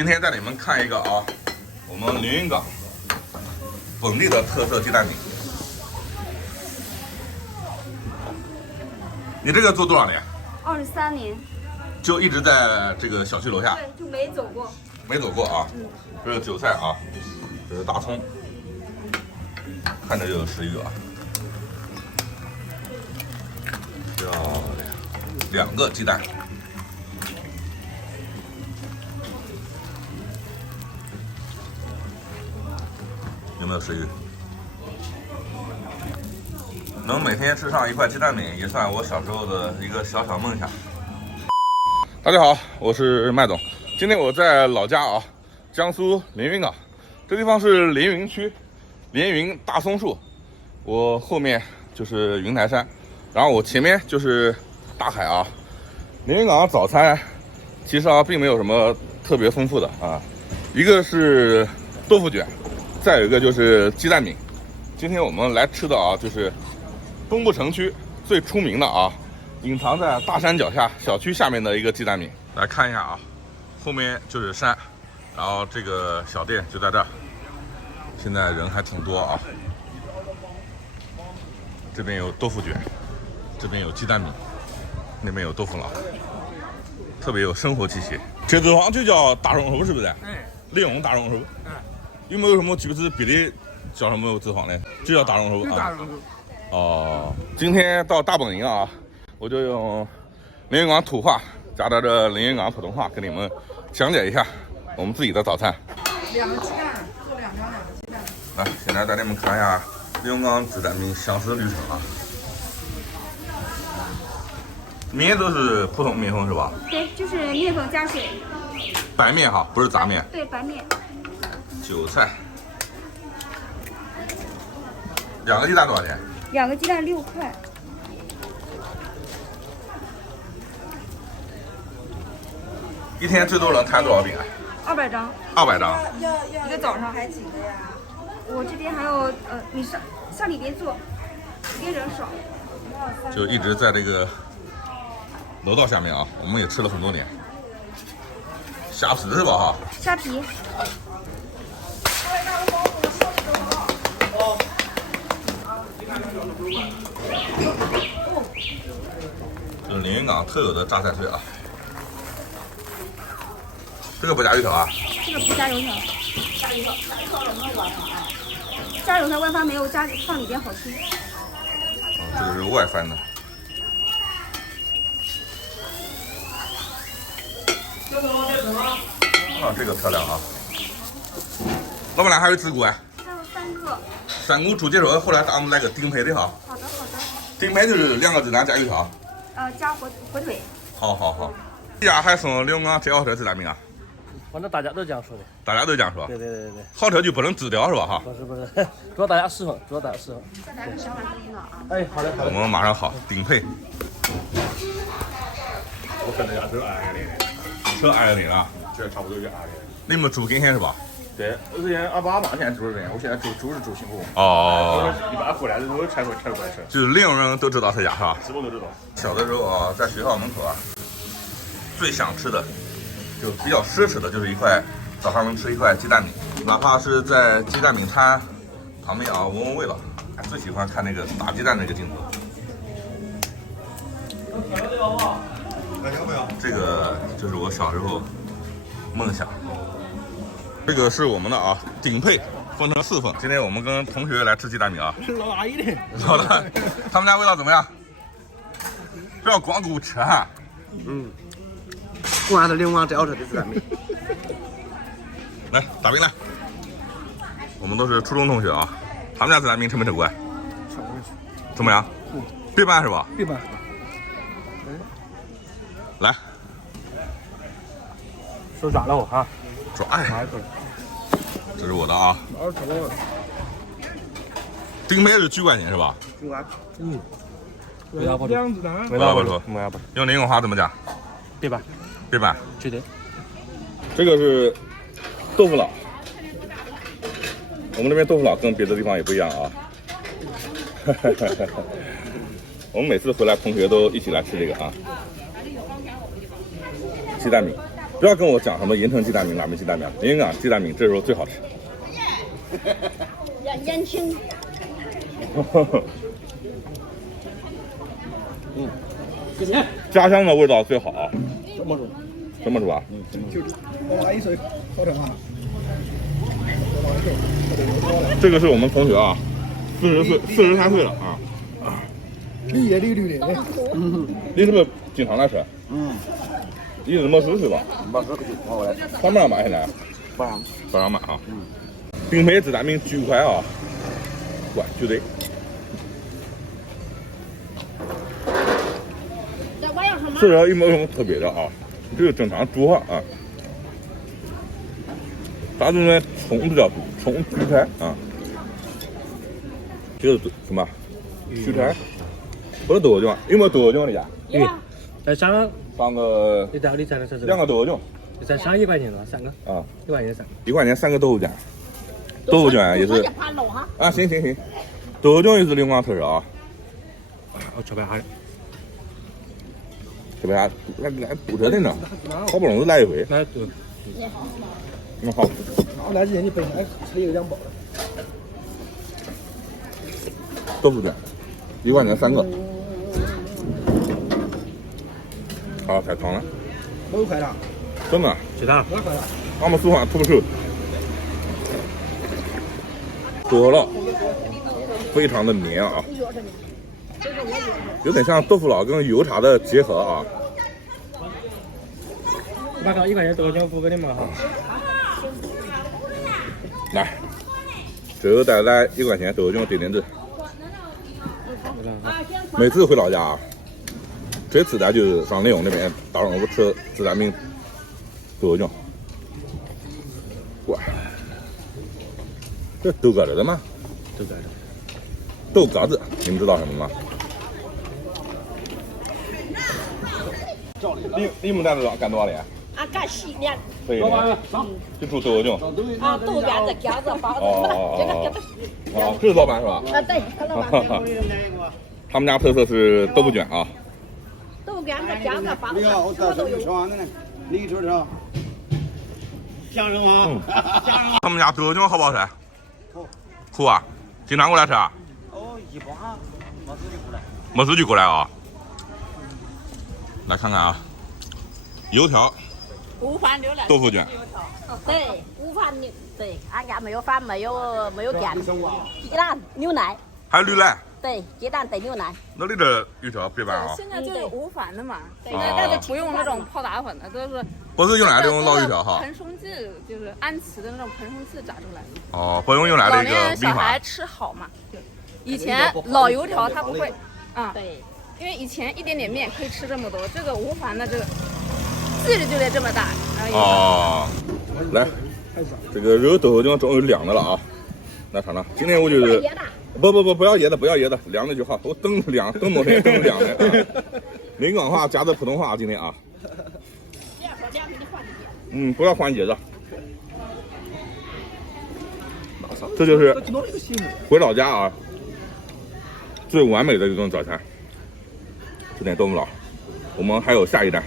今天带你们看一个啊，我们连云港本地的特色鸡蛋饼。你这个做多少年？23年。就一直在这个小区楼下？对，就没走过。没走过啊。这是韭菜啊，这是大葱，看着就有食欲啊。漂亮，2个鸡蛋。有没有食欲？能每天吃上1块鸡蛋饼，也算我小时候的一个小小梦想。大家好，我是麦总。今天我在老家啊，江苏连云港，这地方是连云区，连云大松树，我后面就是云台山，然后我前面就是大海啊。连云港早餐其实并没有什么特别丰富的啊，一个是豆腐卷，再有一个就是鸡蛋饼。今天我们来吃的啊，就是东部城区最出名的啊，隐藏在大山脚下小区下面的一个鸡蛋饼。来看一下啊，后面就是山，然后这个小店就在这儿，现在人还挺多啊。这边有豆腐卷，这边有鸡蛋饼，那边有豆腐脑，特别有生活气息。这地方就叫大榕树是不是？利用大榕树。有没有什么举个词别的叫什么字坊呢？就叫大榕树啊。大榕树。哦，今天到大本营啊，我就用连云港土话加到这连云港普通话，跟你们讲解一下我们自己的早餐。2个鸡蛋，做2张2个鸡蛋。来，现在带你们看一下连云港鸡蛋饼相识旅程啊。面都是普通面粉是吧？对，就是面粉加水。白面哈，不是杂面。对，白面。韭菜。2个鸡蛋多少钱？2个鸡蛋6块。一天最多能摊多少饼啊？200张。200张。一个早上还几个呀？我这边还有你上里边坐，里边人少。就一直在这个楼道下面啊，我们也吃了很多年。虾皮是吧哈？虾皮。就是连云港特有的榨菜碎啊。这个不加油条啊？这个不加油条。加油条外翻没有放里边好吃。这个是外翻的。啊，这个漂亮啊！老板娘还有子骨哎？还有3个。3个煮接手，后来咱们来个顶配的哈。好的好的。顶配就是2个鸡蛋加油条。加火腿。好。这家还送连云港最好吃的鸡蛋饼啊？反正大家都这样说的。大家都这样说。对。好吃就不能指掉是吧哈？不是，主要大家适合，大家想法不一样啊。哎，好的。我们马上好，顶配。我可能要走220，车210啊？这差不多就220。你们住跟前是吧？对，之前28嘛，现在住这边，我现在住是住新湖。哦。一般过来的时候才过来吃。就是连云人都知道这家是吧？基本都知道。小的时候啊，在学校门口啊，最想吃的，就比较奢侈的，就是早上能吃1块鸡蛋饼，哪怕是在鸡蛋饼摊旁边啊，闻味道。最喜欢看那个打鸡蛋那个镜头。这个就是我小时候梦想。这个是我们的啊顶配，分成4份。今天我们跟同学来吃鸡蛋饼啊。是老阿姨的。好的，他们家味道怎么样？不要光顾吃哈。我按照连云港最好吃的鸡蛋饼。来打饼来。我们都是初中同学啊，他们家鸡蛋饼吃没吃过？怎么样？必办是吧？必办。来，手抓了我哈。抓哎，这是我的啊。顶配是9块钱是吧？味道不错。味道不错。用连云话怎么讲？必办。必办。对的。这个是豆腐脑，我们这边豆腐脑跟别的地方也不一样啊。我们每次回来，同学都一起来吃这个啊。鸡蛋饼，不要跟我讲什么盐城鸡蛋饼、拉面鸡蛋饼，临港鸡蛋饼这时候最好吃。年轻。家乡的味道最好。什么煮啊？我拿一水好整啊。这个是我们同学啊，43岁了啊。绿叶绿绿的。你是不是经常来吃？你是没事是吧？没事不行，我来。他们让买现在？不让。不让买啊。并非鸡蛋饼9块啊，喂，就这。这个也没有什么特别的啊，就是正常煮法啊。咱这边葱比较多，葱韭菜啊，这是什么？韭菜，不是豆角，有没有豆角的家？有。再上上个你在的是2个豆角。再上1块钱了，3个。啊，1块钱3个。1块钱3个豆腐卷，豆腐卷也是。啊，行，豆腐卷也是临港特色啊。我吃不下的。吃不下，来堵车的呢，好不容易来一回。那对。好。我来之前你本来吃有2包了。豆腐卷，1块钱3个。好，太烫了。5块了。真的？其他2块了。俺们俗话吐手。多了，非常的黏啊，有点像豆腐脑跟油茶的结合啊。那个1块钱豆浆付给你们哈。来，最后再来1块钱豆浆点缀。每次回老家啊，最吃的就是上内容那边大中午吃鸡蛋饼豆浆。哇，这豆疙瘩的吗？豆疙瘩，你们知道什么吗？你们在这干多少年？俺干10年。10年。就做豆浆。啊，豆干子、饺子、包子，哦，这是老板是吧？啊，对，老板。他们家特色是豆腐卷啊。豆干子、饺子、包子，什么都有。你吃吃。相声啊。他们家豆浆好不好吃？苦啊！经常过来吃啊？哦，一般没事就过来。没事就过来啊！来看看啊，油条、午饭牛奶豆腐卷。对，午饭牛，对，俺家没有饭，没有面，鸡蛋、牛奶。还有驴奶。对，鸡蛋兑牛奶。那你这油条别办啊！现在就是无饭的嘛，对但是不用那种泡打粉的，都是不是用来那种老油条哈。蓬松剂，就是安琪的那种蓬松剂炸出来的。哦，不用来老那个年小孩米饭。吃好嘛，以前老油条他不会，啊，对，因为以前一点点面可以吃这么多，这个无饭的这个剂量就得这么大，然后哦，来，这个肉豆浆终于凉的了啊！来尝尝，今天我就是不要椰子，不要椰子，凉的就好。我等凉，等某天等凉的啊。临港话加的普通话今天啊。不要换椰子。这就是回老家啊最完美的一顿早餐。吃点豆腐脑，我们还有下一站。